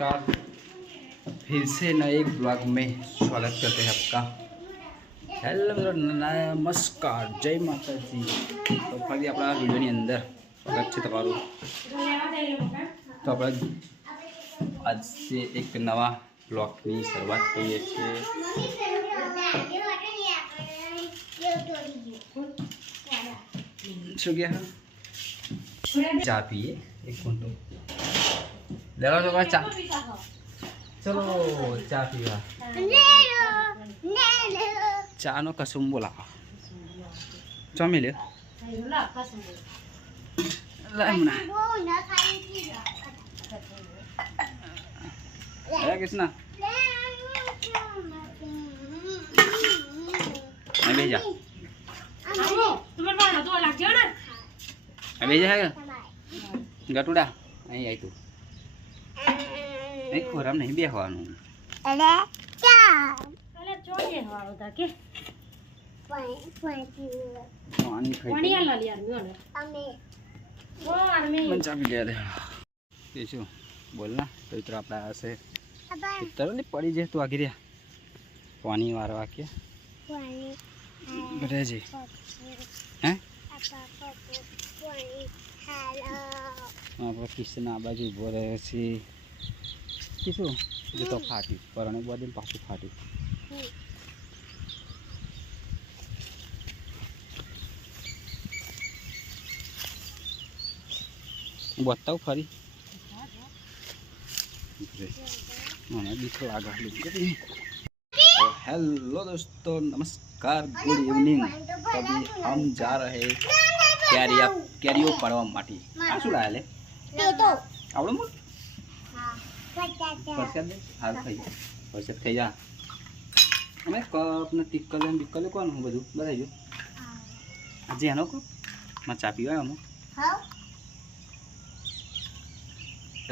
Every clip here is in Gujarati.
नमस्कार, फिर से नए एक ब्लॉग में स्वागत करते हैं आपका। हेलो नमस्कार, जय माता जी। तो फरी अपना वीडियो अंदर स्वागत है तमारू। तो अपने आज से एक नवा ब्लॉग की शुरुआत करिए छे। શું ગયા ચા પીએ એક ઘૂંટો લેવા તો ચા ચલો ચા પીવા ચા નો કસુમ બોલાવો ચમી લે હરે કૃષ્ણ બેજા બેજા હે ગટુડા અહીં આય તું એક ખોરામ નહીં બેહવાનું અલે ચા અલે ચોજે વાળો તા કે પાણી પાણી આલા યાર મ્યો અમે ઓ આરમે મંચા પી લે કે શું બોલ ના પવિત્ર આપડા હશે ઉત્તર ને પડી જાય તું આગી રહ્યા પાણી વારવા કે પાણી બરેજી હે આપણે કિશન આ બાજુ ઉભો રહે છે કીધું જે તો ફાટ્યું પરણે બધું પાછું ફાટ્યું બતાવું ફરી મને દીકરો આગળ हेलो दोस्तों नमस्कार गुड इवनिंग। अभी हम जा रहे कैरियो पड़वा माटी आशु लाया ले आवड़ो मोर परसेट दे हाल खाई परसेट खाई जा हमें कप ने टिक्कल कोन हूं બધું બતાઈજો આજે આનો કપ માં ચા પીવા हम हां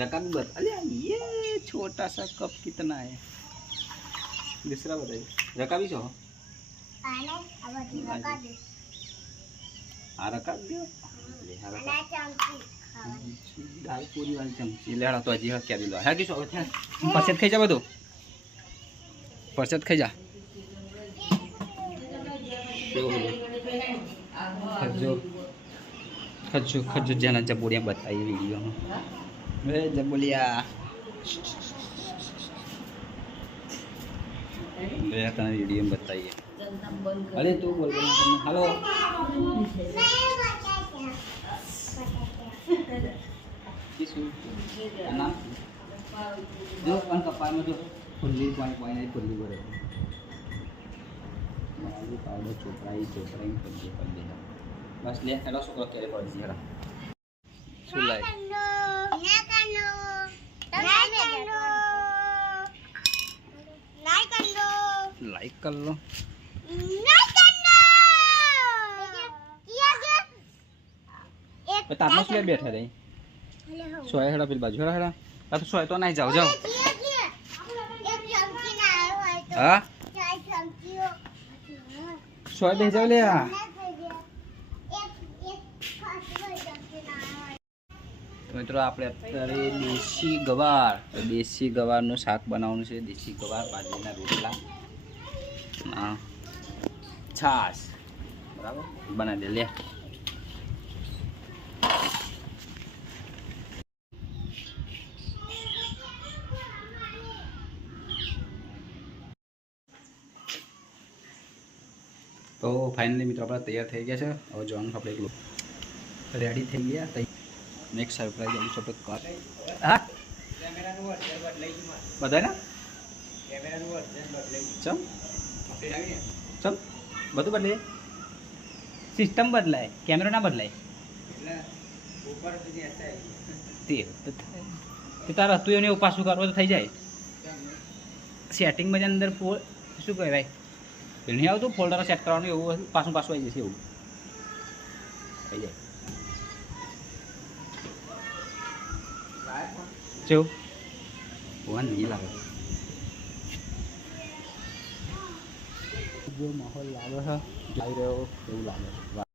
रका भी बता अरे ये छोटा सा कप कितना है दूसरा बताइए रका भी छो रका दो दाल पूरी वाली चमची लेड़ा तो अजी क्या दिलो है कि परसेट खाई जा बधो परसेट खाई जा खजो खजो खजो जना जबोड़िया बताई वीडियो में वे जबोलिया तने वीडियो में बताइए। अरे तू बोल हेलो जो कौन कपार में जो फुल्ली नहीं फुल्ली बोले पाउडर चोपड़ाई कर दे बस ले हेलो शुक्र करे पड़ जी हेलो सुलाई लाइक कर लो तापमा सुले बैठा रही सोया हेड़ा फिर बाजू हेड़ा अब तो सोया तो नहीं जाओ जाओ हाँ सोया भेज जाओ ले तो मित्रों આપણે અત્યારે દેશી ગવારનું શાક બનાવવાનું છે દેશી ગવાર બાજરીના રોટલા છાશ બરાબર બનાવી દે લે તો ફાઇનલી મિત્રો આપણા તૈયાર થઈ ગયા છે હવે જોવાનું આપણે એકલું રેડી થઈ ગયા नेक्स्ट सरप्राइज हम सब कर हां कैमरा નું વર્ઝન બદલાઈ ગયું બધાય ના कैमरा નું વર્ઝન બદલાઈ ચમ આપણે આવી ચમ બધું બદલાય સિસ્ટમ બદલાય કેમેરા ના બદલાય એટલે ઉપર સુધી હશે તે તારા તું એને પાછું કરવો તો થઈ જાય સેટિંગ માં અંદર શું કહેવાય નહીં આવતું ફોલ્ડર સેટ કરવાનું એવું પાછું આવી જશે એવું થઈ જાય जो वो नहीं लगा जो माहौल लागे है लाग रहे हो એવું લાગે